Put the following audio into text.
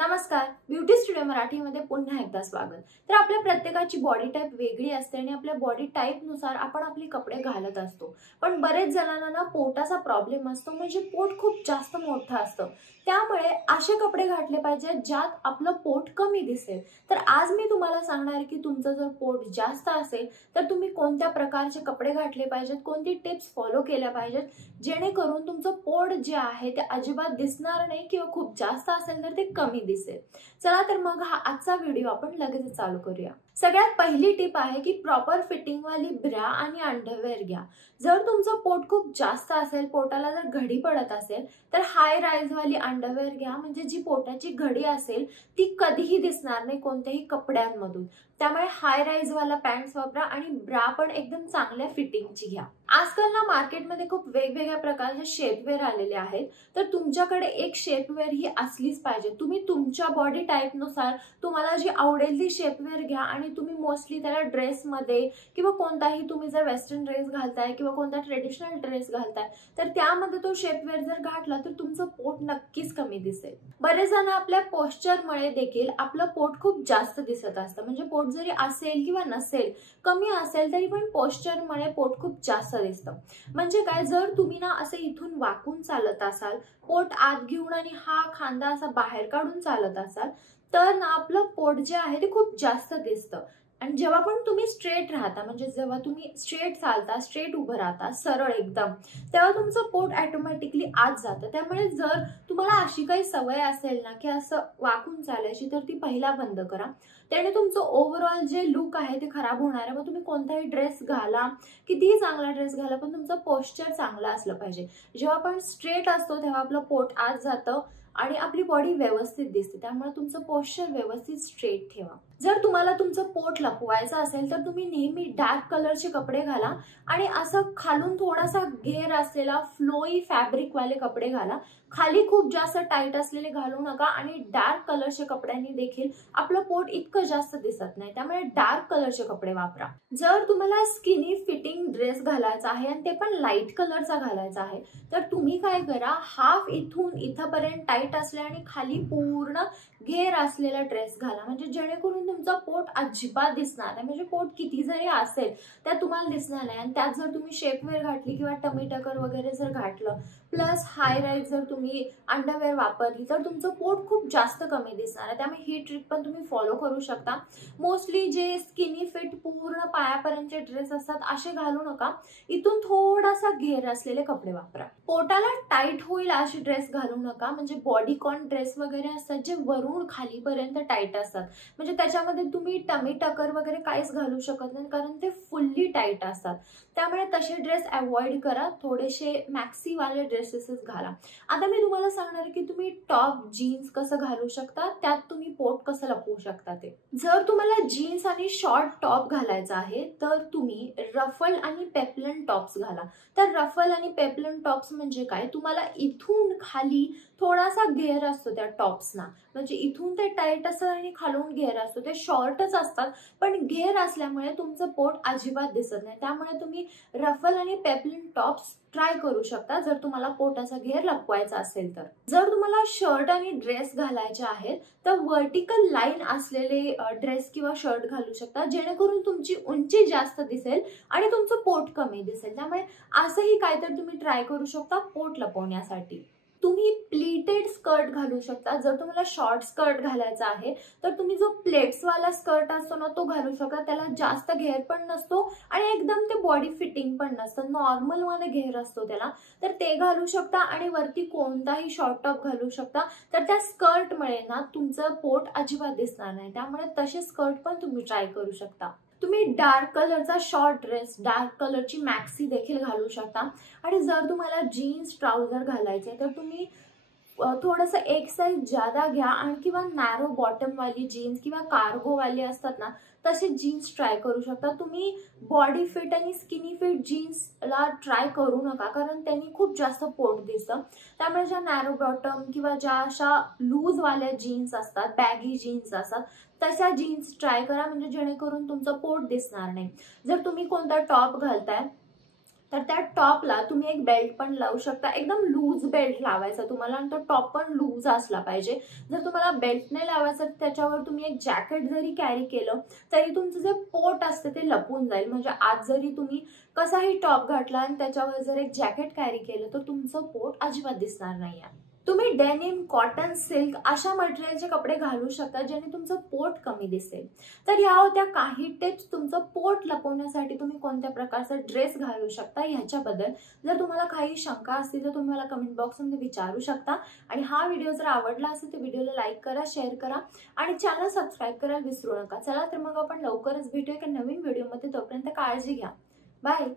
नमस्कार, beauty studio मराठीमध्ये पुन्हा एकदा स्वागत। तर आपल्या प्रत्येकाची बॉडी टाइप वेगळी असते आणि आपल्या बॉडी टाइप नुसार आपण आपले कपडे घालत असतो। पण बरेच जणांना ना पोटाचा प्रॉब्लेम असतो, म्हणजे पोट खूप जास्त मोठं असतं। त्यामुळे असे कपडे घातले पाहिजेत ज्यात आपलं पोट कमी दिसेल। तर आज मी तुम्हाला सांगणार आहे की तुमचं जर पोट जास्त असेल तर तुम्ही कोणत्या प्रकारचे कपडे घातले पाहिजेत, कोणती टिप्स फॉलो केल्या पाहिजेत जेणेकरून तुमचं पोट जे आहे ते अजिबात दिसणार नाही किंवा खूप जास्त असेल तर ते कमी दिसेल। चला तर मग हा आजचा व्हिडिओ आपण लगेच चालू करूया। सगळ्यात पहिली टिप आहे की प्रॉपर फिटिंग वाली ब्रा आणि अंडरवेअर घ्या। जर तुमचं पोट खूप जास्त असेल, पोटाला जर घडी पडत असेल तर हाय राईज वाली अंडरवेअर घ्या, म्हणजे जी पोटाची घडी असेल ती कधीही दिसणार नाही कोणत्याही कपड्यांमधून। त्यामुळे हाय राईज वाला पॅन्ट्स वापरा आणि ब्रा पण एकदम चांगल्या फिटिंगची घ्या। आजकाल ना मार्केटमध्ये खूप वेगवेगळ्या प्रकारचे शेपवेअर आलेले आहेत, तर तुमच्याकडे एक शेपवेअर ही असलीच पाहिजे। तुम्ही तुमच्या बॉडी टाइप नुसार तुम्हाला जी आवडेल ती शेपवेअर घ्या आणि तुम्ही मोस्टली त्याला ड्रेसमध्ये किंवा कोणताही तुम्ही जर वेस्टर्न ड्रेस घालताय किंवा कोणता ट्रेडिशनल ड्रेस घालताय तर त्यामध्ये तो शेपवेअर जर घातला तर तुमचं पोट नक्कीच कमी दिसेल। बरेच जण आपल्या पोश्चरमुळे देखील आपलं पोट खूप जास्त दिसत असतं, म्हणजे पोट जरी असेल किंवा नसेल, कमी असेल तरी पण पोश्चरमुळे पोट खूप जास्त दिसतं। म्हणजे काय, जर तुम्ही ना असे इथून वाकून चालत असाल, पोट आत घेऊन आणि हा खांदा असा बाहेर काढून चालत असाल तर ना आपलं पोट जे आहे ते खूप जास्त दिसतं। आणि जेव्हा पण तुम्ही स्ट्रेट राहता, म्हणजे जेव्हा तुम्ही स्ट्रेट चालता, स्ट्रेट उभं राहता सरळ एकदम, तेव्हा तुमचं पोट ऑटोमॅटिकली आत जातं। त्यामुळे जर तुम्हाला अशी काही सवय असेल ना की असं वाकून चालायची तर ती पहिला बंद करा। त्याने तुमचं ओव्हरऑल जे लुक आहे ते खराब होणार आहे। मग तुम्ही कोणताही ड्रेस घाला, कितीही चांगला ड्रेस घाला, पण तुमचं पोश्चर चांगलं असलं पाहिजे। जेव्हा आपण स्ट्रेट असतो तेव्हा आपलं पोट आत जातं आणि आपली बॉडी व्यवस्थित दिसते। त्यामुळे तुमचं पोश्चर व्यवस्थित स्ट्रेट ठेवा। जर तुम्हाला तुमचं पोट लपवायचं असेल तर तुम्ही नेहमी डार्क कलरचे कपडे घाला आणि असं खालून थोडासा घेर असलेला फ्लोई फॅब्रिक वाले कपडे घाला। खाली खूप जास्त टाईट असलेले घालू नका आणि डार्क कलरच्या कपड्यांनी देखील आपलं पोट इतकं जास्त दिसत नाही, त्यामुळे डार्क कलरचे कपडे वापरा। जर तुम्हाला स्किनी फिटिंग ड्रेस घालायचा आहे आणि ते पण लाईट कलरचा घालायचा आहे तर तुम्ही काय करा, हाफ इथून इथपर्यंत टाईट असले आणि खाली पूर्ण घेर असलेला ड्रेस घाला, म्हणजे जेणेकरून तुमचं पोट अजिबात दिसणार नाही। म्हणजे पोट किती जरी असेल त्यात तुम्हाला दिसणार नाही। आणि त्यात जर तुम्ही शेपवेअर घातली किंवा टमी टकर वगैरे जर घातलं प्लस हाय राईज जर तुम्ही अंडरवेअर वापरली तर तुमचं पोट खूप जास्त कमी दिसणार आहे। त्यामुळे ही ट्रिक पण तुम्ही फॉलो करू शकता। मोस्टली जे स्किनी फिट पूर्ण पायापर्यंतचे ड्रेस असतात असे घालू नका, इथून थोडासा घेर असलेले कपडे वापरा। पोटाला टाईट होईल असे ड्रेस घालू नका, म्हणजे बॉडीकॉन ड्रेस वगैरे असतात जे वरून खालीपर्यंत टाईट असतात, म्हणजे त्याच्यामध्ये तुम्ही टमी टकर वगैरे काहीच घालू शकत नाही कारण ते फुल्ली टाईट असतात। त्यामुळे तसे ड्रेस अवॉइड करा, थोडेसे मॅक्सी वाले ड्रेसेसच घाला। आता मी तुम्हाला सांगणार आहे की तुम्ही टॉप जीन्स कसं घालू शकता, त्यात तुम्ही पोट कसं लपवू शकता ते। जर तुम्हाला जीन्स आणि शॉर्ट टॉप घालायचा आहे तर तुम्ही रफल आणि पेप्लन टॉप्स घाला। तर रफल आणि पेप्लन टॉप्स म्हणजे काय, तुम्हाला इथून खाली थोडासा घेर असतो त्या टॉप्सना, म्हणजे इथून ते टाईट असतं आणि खालून घेर असतो। ते शॉर्टच असतात पण घेर असल्यामुळे तुमचं पोट अजिबात दिसत नाही। त्यामुळे तुम्ही रफल आणि पेप्लन टॉप्स ट्राय करू शकता जर तुम्हाला पोटाचा घेर लपवायचा असेल तर। जर तुम्हाला शर्ट आणि ड्रेस घालायचे आहेत तर वर्टिकल लाईन असलेले ड्रेस किंवा शर्ट घालू शकता, जेणेकरून तुमची उंची जास्त दिसेल आणि तुमचं पोट कमी दिसेल। त्यामुळे असंही काहीतरी तुम्ही ट्राय करू शकता पोट लपवण्यासाठी। तुम्ही प्लीटेड स्कर्ट घालू शकता। जर तुम्हाला शॉर्ट स्कर्ट घालायचा आहे तर तुम्ही जो प्लेट्स वाला स्कर्ट असतो ना तो घालू शकता। त्याला जास्त घेर पण नसतो आणि एकदम ते बॉडी फिटिंग पण नसतं, नॉर्मल मध्ये घेर असतो त्याला, तर ते घालू शकता आणि वरती कोणताही शॉर्ट टॉप घालू शकता। तर त्या स्कर्टमुळे ना तुमचं पोट अजिबात दिसणार नाही, त्यामुळे तसे स्कर्ट पण तुम्ही ट्राय करू शकता। तुम्ही डार्क कलरचा शॉर्ट ड्रेस, डार्क कलरची मॅक्सी देखील घालू शकता। आणि जर तुम्हाला जीन्स ट्राउझर घालायचे तर तुम्ही थोडंसं एक साइज ज्यादा घ्या आणि किंवा नॅरो बॉटम वाली जीन्स किंवा कार्गो वाली असतात ना तसे जीन्स ट्राय करू शकता। तुम्ही बॉडी फिट आणि स्किनी फिट जीन्सला ट्राय करू नका कारण त्यांनी खूप जास्त पोट दिसतं। त्यामुळे ज्या नॅरो बॉटम किंवा ज्या अशा लूज वाल्या जीन्स असतात, बॅगी जीन्स असतात, तशा जीन्स ट्राय करा, म्हणजे जेणेकरून तुमचं पोट दिसणार नाही। जर तुम्ही कोणता टॉप घालताय तर त्या टॉपला तुम्ही एक बेल्ट पण लावू शकता, एकदम लूज बेल्ट लावायचा तुम्हाला आणि तो टॉप पण लूज असला पाहिजे. जर तुम्हाला बेल्ट नाही लावायचा तर त्याच्यावर तुम्ही एक जॅकेट जरी कॅरी केलं तरी तुमचं जे पोट असतं ते लपून जाईल. म्हणजे आज जरी तुम्ही कसाही टॉप घातला आणि त्याच्यावर जर एक जॅकेट कॅरी केलं तर तुमचं पोट अजिबात दिसणार नाही आहे. तुम्ही डेनिम, कॉटन, सिल्क अशा मटेरियलचे कपडे घालू शकता ज्याने तुमचं पोट कमी दिसेल. तर ह्या होत्या काही टिप्स तुमचं पोट लपवण्यासाठी तुम्ही कोणत्या प्रकारचा ड्रेस घालू शकता ह्याच्याबद्दल. जर तुम्हाला काही शंका असतील तर तुम्ही मला कमेंट बॉक्समध्ये विचारू शकता. आणि हा व्हिडिओ जर आवडला असेल तर व्हिडिओला लाईक करा, शेअर करा आणि चॅनल सबस्क्राईब करायला विसरू नका. चला तर मग आपण लवकरच भेटूया एका नवीन व्हिडिओमध्ये. तोपर्यंत काळजी घ्या. बाय.